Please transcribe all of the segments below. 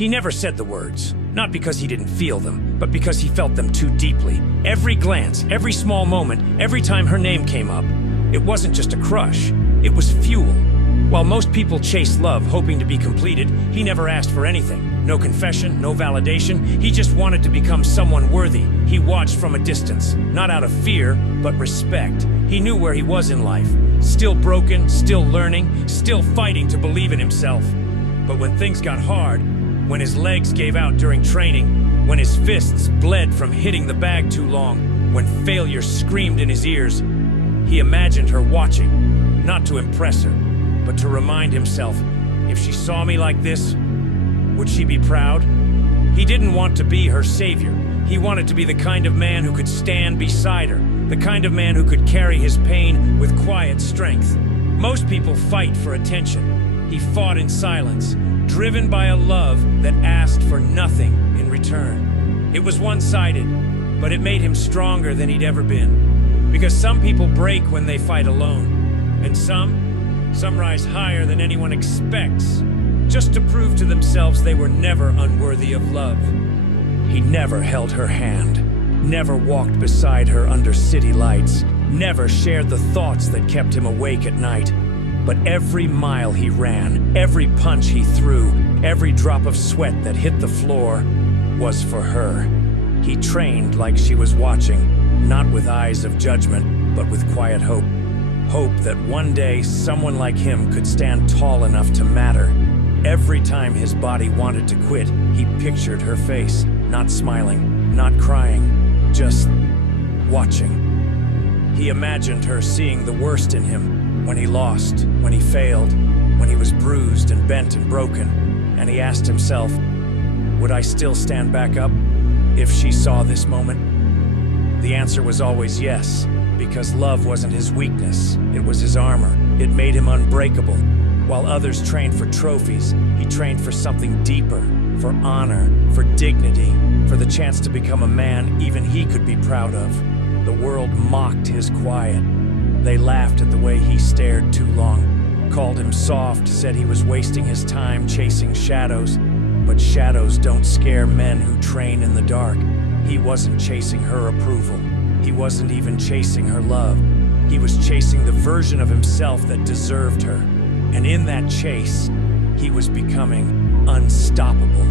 He never said the words, not because he didn't feel them, but because he felt them too deeply. Every glance, every small moment, every time her name came up, it wasn't just a crush, it was fuel. While most people chase love hoping to be completed, he never asked for anything. No confession, no validation. He just wanted to become someone worthy. He watched from a distance, not out of fear, but respect. He knew where he was in life. Still broken, still learning, still fighting to believe in himself. But when things got hard, when his legs gave out during training, when his fists bled from hitting the bag too long, when failure screamed in his ears, he imagined her watching, not to impress her, but to remind himself, if she saw me like this, would she be proud? He didn't want to be her savior. He wanted to be the kind of man who could stand beside her, the kind of man who could carry his pain with quiet strength. Most people fight for attention. He fought in silence, driven by a love that asked for nothing in return. It was one-sided, but it made him stronger than he'd ever been. Because some people break when they fight alone, and some rise higher than anyone expects, just to prove to themselves they were never unworthy of love. He never held her hand, never walked beside her under city lights, never shared the thoughts that kept him awake at night. But every mile he ran, every punch he threw, every drop of sweat that hit the floor was for her. He trained like she was watching, not with eyes of judgment, but with quiet hope. Hope that one day someone like him could stand tall enough to matter. Every time his body wanted to quit, he pictured her face, not smiling, not crying, just watching. He imagined her seeing the worst in him, when he lost, when he failed, when he was bruised and bent and broken, and he asked himself, would I still stand back up if she saw this moment? The answer was always yes, because love wasn't his weakness, it was his armor. It made him unbreakable. While others trained for trophies, he trained for something deeper, for honor, for dignity, for the chance to become a man even he could be proud of. The world mocked his quiet. They laughed at the way he stared too long, called him soft, said he was wasting his time chasing shadows. But shadows don't scare men who train in the dark. He wasn't chasing her approval. He wasn't even chasing her love. He was chasing the version of himself that deserved her. And in that chase, he was becoming unstoppable.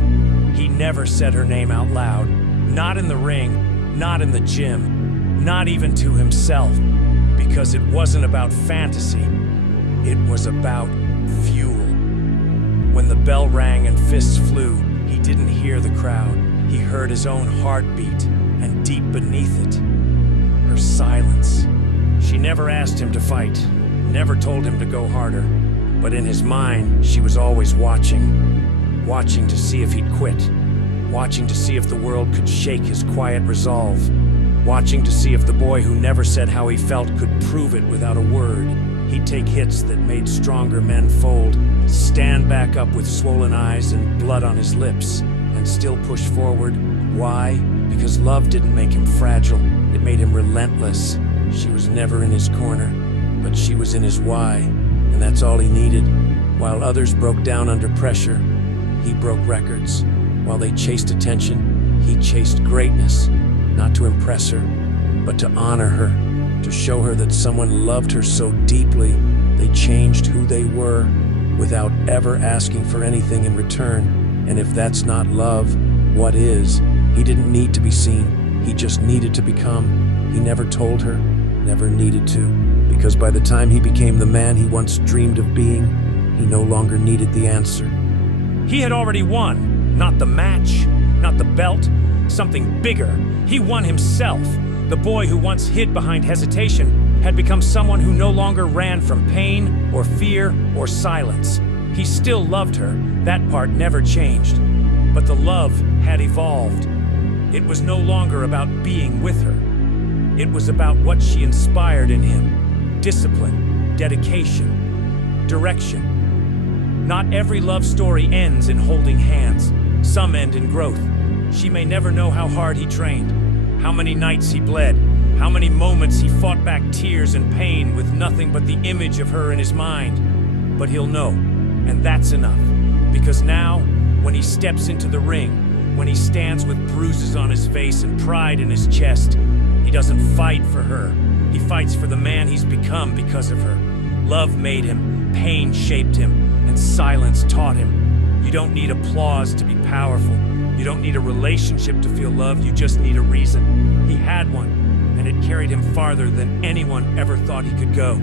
He never said her name out loud, not in the ring, not in the gym, not even to himself, because it wasn't about fantasy, it was about fuel. When the bell rang and fists flew, he didn't hear the crowd. He heard his own heartbeat, and deep beneath it, her silence. She never asked him to fight, never told him to go harder. But in his mind, she was always watching to see if he'd quit, watching to see if the world could shake his quiet resolve, watching to see if the boy who never said how he felt could prove it without a word. He'd take hits that made stronger men fold, stand back up with swollen eyes and blood on his lips, and still push forward. Why? Because love didn't make him fragile, it made him relentless. She was never in his corner, but she was in his why. And that's all he needed. While others broke down under pressure, he broke records. While they chased attention, he chased greatness, not to impress her, but to honor her, to show her that someone loved her so deeply they changed who they were without ever asking for anything in return. And if that's not love, what is? He didn't need to be seen, he just needed to become. He never told her, never needed to. Because by the time he became the man he once dreamed of being, he no longer needed the answer. He had already won. Not the match, not the belt, something bigger. He won himself. The boy who once hid behind hesitation had become someone who no longer ran from pain or fear or silence. He still loved her. That part never changed. But the love had evolved. It was no longer about being with her. It was about what she inspired in him. Discipline, dedication, direction. Not every love story ends in holding hands. Some end in growth. She may never know how hard he trained, how many nights he bled, how many moments he fought back tears and pain with nothing but the image of her in his mind. But he'll know, and that's enough. Because now, When he steps into the ring, when he stands with bruises on his face and pride in his chest, he doesn't fight for her. He fights for the man he's become because of her. Love made him, pain shaped him, and silence taught him. You don't need applause to be powerful. You don't need a relationship to feel love, you just need a reason. He had one, and it carried him farther than anyone ever thought he could go.